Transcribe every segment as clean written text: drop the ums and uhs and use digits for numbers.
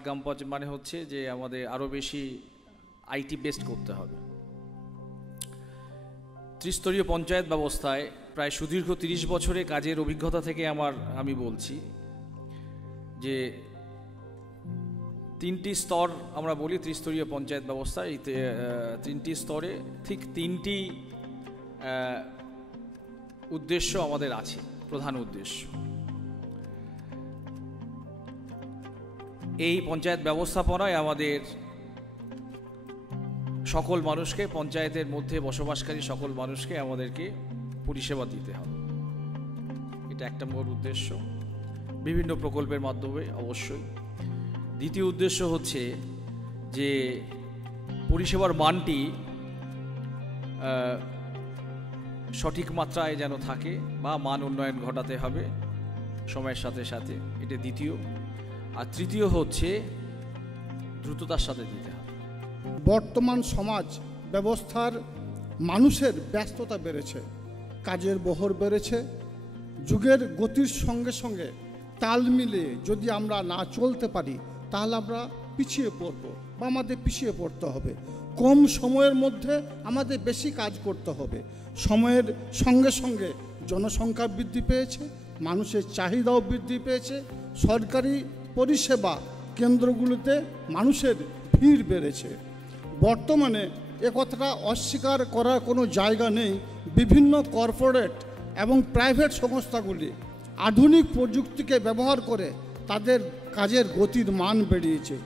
Smart গ্রাম পঞ্চায়েত মানে হচ্ছে যে আমাদের আরও বেশি আইটি বেসড করতে হবে। ত্রিস্তরীয় পঞ্চায়েত ব্যবস্থায় প্রায় সুদীর্ঘ 30 বছরের কাজের অভিজ্ঞতা থেকে আমি বলছি যে 3টি স্তর আমরা বলি ত্রিস্তরীয় পঞ্চায়েত ব্যবস্থা। এই 3টি স্তরে ঠিক 3টি উদ্দেশ্য আমাদের আছে, প্রধান উদ্দেশ্য। এই পঞ্চায়েত ব্যবস্থাপনায় আমাদের সকল মানুষকে, পঞ্চায়েতের মধ্যে বসবাসকারী সকল মানুষকে আমাদেরকে পরিষেবা দিতে হবে, এটা একটা মূল উদ্দেশ্য, বিভিন্ন প্রকল্পের মাধ্যমে অবশ্যই। দ্বিতীয় উদ্দেশ্য হচ্ছে যে পরিষেবার মানটি সঠিক মাত্রায় যেন থাকে বা মান উন্নয়ন ঘটাতে হবে সময়ের সাথে সাথে, এটা দ্বিতীয়। আর তৃতীয় হচ্ছে দ্রুততার সাথে দিতে হবে। বর্তমান সমাজ ব্যবস্থার মানুষের ব্যস্ততা বেড়েছে, কাজের বহর বেড়েছে, যুগের গতির সঙ্গে সঙ্গে তাল মিলিয়ে যদি আমরা না চলতে পারি তাহলে আমরা পিছিয়ে পড়ব বা আমাদের পিছিয়ে পড়তে হবে। কম সময়ের মধ্যে আমাদের বেশি কাজ করতে হবে। সময়ের সঙ্গে সঙ্গে জনসংখ্যা বৃদ্ধি পেয়েছে, মানুষের চাহিদাও বৃদ্ধি পেয়েছে, সরকারি পরিষেবা কেন্দ্রগুলোতে মানুষের ভিড় বেড়েছে। বর্তমানে এ কথাটা অস্বীকার করার কোনো জায়গা নেই। বিভিন্ন কর্পোরেট এবং প্রাইভেট সংস্থাগুলি আধুনিক প্রযুক্তিকে ব্যবহার করে তাদের কাজের গতির মান বেড়িয়েছে।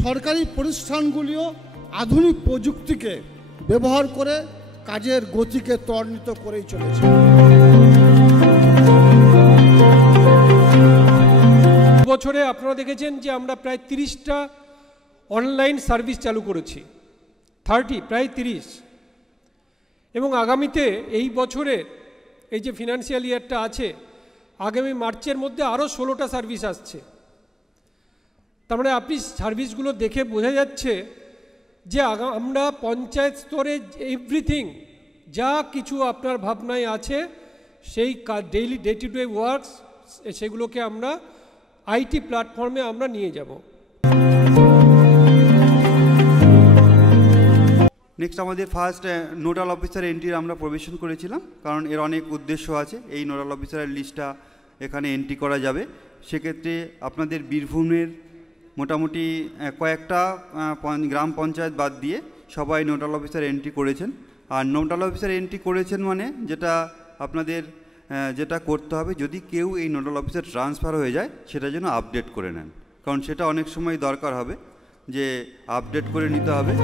সরকারি প্রতিষ্ঠানগুলিও আধুনিক প্রযুক্তিকে ব্যবহার করে কাজের গতিকে ত্বরান্বিত করেই চলেছে। বছরে আপনারা দেখেছেন যে আমরা প্রায় 30টা অনলাইন সার্ভিস চালু করেছি, প্রায় 30, এবং আগামীতে এই বছরে এই যে ফিনান্সিয়াল ইয়ারটা আছে, আগামী মার্চের মধ্যে আরও 16টা সার্ভিস আসছে। তার মানে আপনি সার্ভিসগুলো দেখে বোঝা যাচ্ছে যে আমরা পঞ্চায়েত স্তরে এভরিথিং যা কিছু আপনার ভাবনায় আছে সেই daily day to day works সেগুলোকে আমরা আইটি প্ল্যাটফর্মে আমরা নিয়ে যাব। নেক্সট আমাদের ফার্স্ট নোডাল অফিসার এন্ট্রির আমরা প্রবেশন করেছিলাম, কারণ এর অনেক উদ্দেশ্য আছে। এই নোডাল অফিসারের লিস্টটা এখানে এন্ট্রি করা যাবে। সেক্ষেত্রে আপনাদের বীরভূমের মোটামুটি কয়েকটা গ্রাম পঞ্চায়েত বাদ দিয়ে সবাই নোডাল অফিসার এন্ট্রি করেছেন। আর নোডাল অফিসার এন্ট্রি করেছেন মানে যেটা আপনাদের যেটা করতে হবে, যদি কেউ এই নোডাল অফিসার ট্রান্সফার হয়ে যায় সেটা যেন আপডেট করে নেন, কারণ সেটা অনেক সময় দরকার হবে যে আপডেট করে নিতে হবে।